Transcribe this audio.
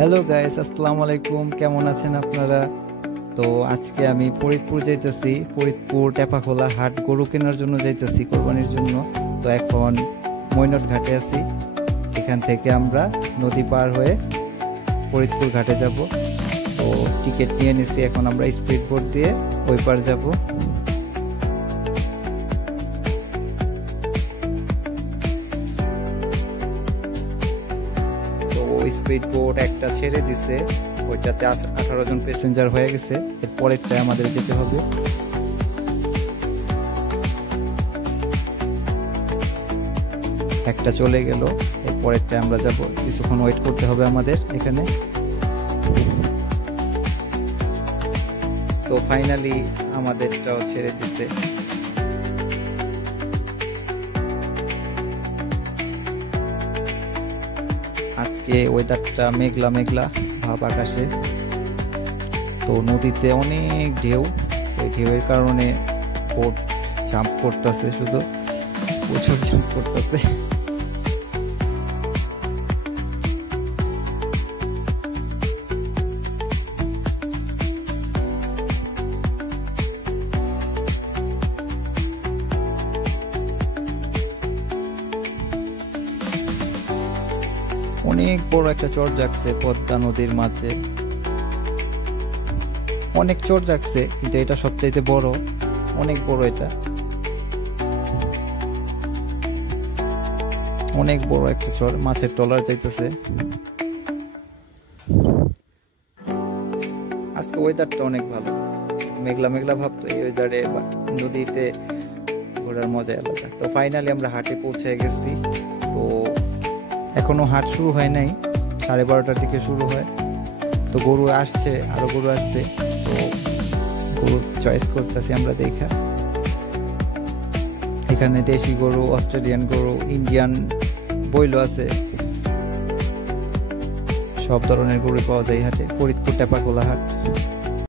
Hello guys, আসসালামু আলাইকুম। কেমন আছেন আপনারা? তো আজকে আমি ফরিদপুর যাইতেছি। ফরিদপুর টেপাখোলা হাট গরু কেনার জন্য যাইতেছি, কোরবানির জন্য। তো এখন মৈনট ঘাটে আছি। এখান থেকে আমরা নদী পার হয়ে ফরিদপুর ঘাটে যাব। তো টিকিট নিয়ে নিছি, এখন আমরা স্পিড বোট দিয়ে ওই পার যাব। স্পিড বোট একটা ছেড়ে দিছে, ওইটাতে 18 জন প্যাসেঞ্জার হয়ে গেছে। এর পরেরটায় আমাদের যেতে হবে। একটা চলে গেল, এর পরেরটায় আমরা যাব। কিছুক্ষণ ওয়েট করতে হবে আমাদের এখানে। তো ফাইনালি আমাদেরটাও ছেড়ে দিছে। আজকে ওয়েদারটা মেঘলা মেঘলা ভাব আকাশে। তো নদীতে অনেক ঢেউ, এই ঢেউয়ের কারণে বোট জাম্প করতেছে, শুধু প্রচুর জাম্প করতেছে। অনেক বড় একটা চর জাগছে পদ্মা নদীর মাঝে। অনেক চর জাগছে, কিন্তু এটা সবচাইতে বড়, অনেক বড়। এটা অনেক বড় একটা চর, মাছের ট্রলার যাইতেছে। আজকে ওয়েদারটা অনেক ভালো, মেঘলা মেঘলা ভাব। তো এই ওয়েদারে নদীতে ঘোরার মজা আলাদা। তো ফাইনালি আমরা হাটে পৌঁছে গেছি। তো এখনো হাট শুরু হয় নাই, 12:30টার দিকে শুরু হয়। তো গরু আসছে, আরো গরু আসবে। তো গরু চয়েস করতেছি আমরা দেখা। এখানে দেশি গরু, অস্ট্রেলিয়ান গরু, ইন্ডিয়ান বইলো আছে, সব ধরনের গরু পাওয়া যায় হাটে। ফরিদপুর টেপাখোলা হাট।